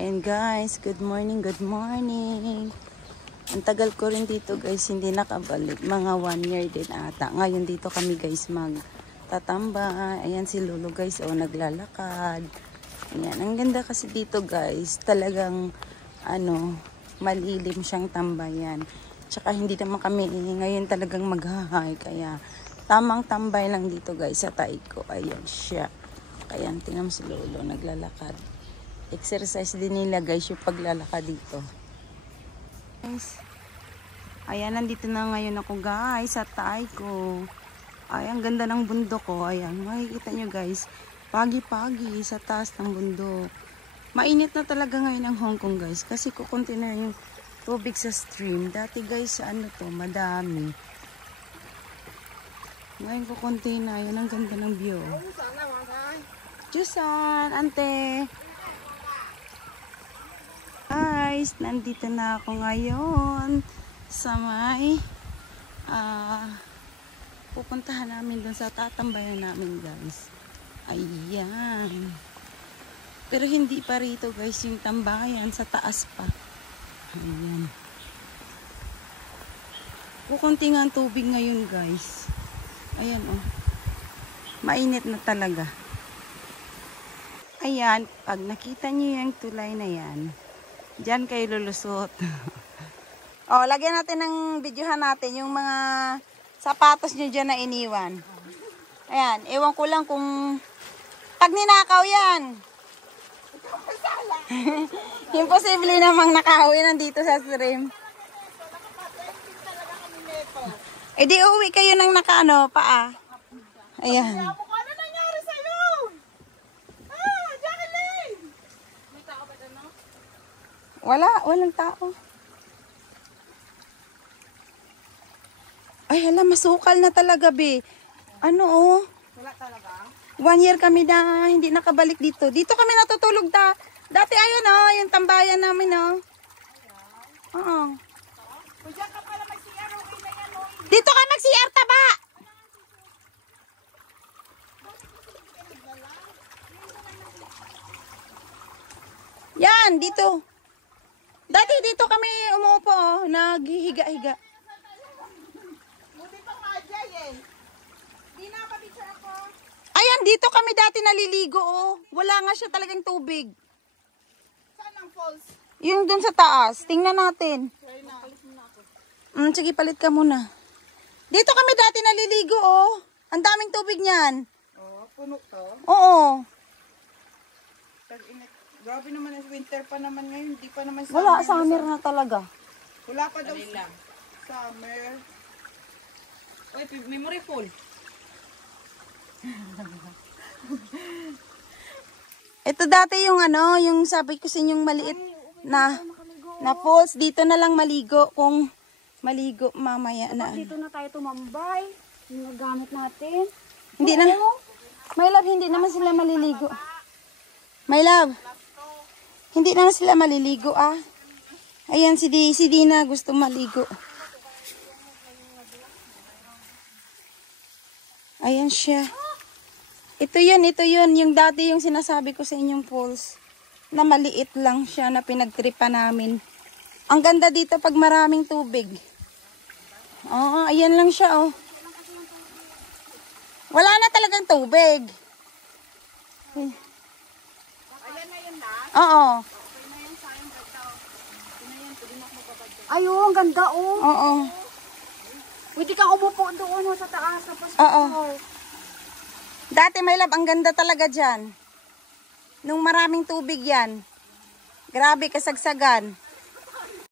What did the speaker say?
Ayan guys, good morning, good morning. Ang tagal ko rin dito guys, hindi nakabalik. Mga 1 year din ata. Ngayon dito kami guys magtatamba. Ayan si Lolo guys, naglalakad. Ayan, ang ganda kasi dito guys. Talagang malilim siyang tambayan. Tsaka hindi naman kami ngayon talagang maghahay. Kaya tamang tambay lang dito guys sa Taiko. Ayan siya. Kaya tingnan mo si Lolo naglalakad. Exercise din nila guys yung paglalakad dito. Guys, ayan, nandito na ngayon ako guys sa Taiko. Ay, ang ganda ng bundok ko. Ayan, makikita nyo guys, pagi-pagi sa taas ng bundok. Mainit na talaga ngayon ang Hong Kong guys, kasi kukunti na yung tubig sa stream. Dati guys, madami. Ngayon kukunti na, yun ang ganda ng view. Jusan, ante. Guys, nandito na ako ngayon sa may pupuntahan namin dun sa tatambayan namin guys. Ayan. Pero hindi pa rito guys yung tambayan, sa taas pa. Ayan. Kukunti nga ang tubig ngayon guys. Ayan oh. Mainit na talaga. Ayan, pag nakita niyo yung tulay na yan, diyan kayo lulusot. Oh, lagyan natin ng videohan natin yung mga sapatos nyo dyan na iniwan. Ayan, ewan ko lang kung pag ninakaw yan. Imposible namang nakahawin nandito sa stream. Eh di uwi kayo ng paa. Ayan. Walang tao. Ay, hala, masukal na talaga, be. Oh? Wala talaga? 1 year kami na hindi nakabalik dito. Dito kami natutulog dati ayun, yung tambayan namin, Oo. Diyan ka pala mag-CR, okay na yan, Dito ka mag-CR, taba! Yan, dito. Dati dito kami umuupo, naghihiga-higa. Buti pang madya eh. Di na pa-picture ako. Ayan, dito kami dati naliligo, Wala nga siya talagang tubig. Saan ang falls? Yung dun sa taas, tingnan natin. Sorry na. Palit muna ako. Sige, palit ka muna. Dito kami dati naliligo, Ang daming tubig niyan. Oh, puno to. Oo. Tag-init. Grabe naman, winter pa naman ngayon. Hindi pa naman Wala, summer na talaga. Wala pa daw summer. Uy, memory full. Ito dati yung yung sabi ko sa inyong maliit na falls. Dito na lang maligo kung maligo mamaya na. Dito na tayo tumambay. Yung gamit natin. Hindi na. My love, hindi naman sila maliligo. My love. Hindi naman sila maliligo, Ayan, si Dina gusto maligo. Ayan siya. Ito yun. Yung dati yung sinasabi ko sa inyong falls. Na maliit lang siya na pinagtripa namin. Ang ganda dito pag maraming tubig. Ayan lang siya, Wala na talagang tubig. Ayan na yun na. Oo. Okay na yan sa akin. Pwede na ako magbabadya. Ay, ang ganda, Oo. Pwede kang umupo doon, sa taas. Tapos, Oo. Dati, my love, ang ganda talaga dyan. Nung maraming tubig yan. Grabe, kasagsagan.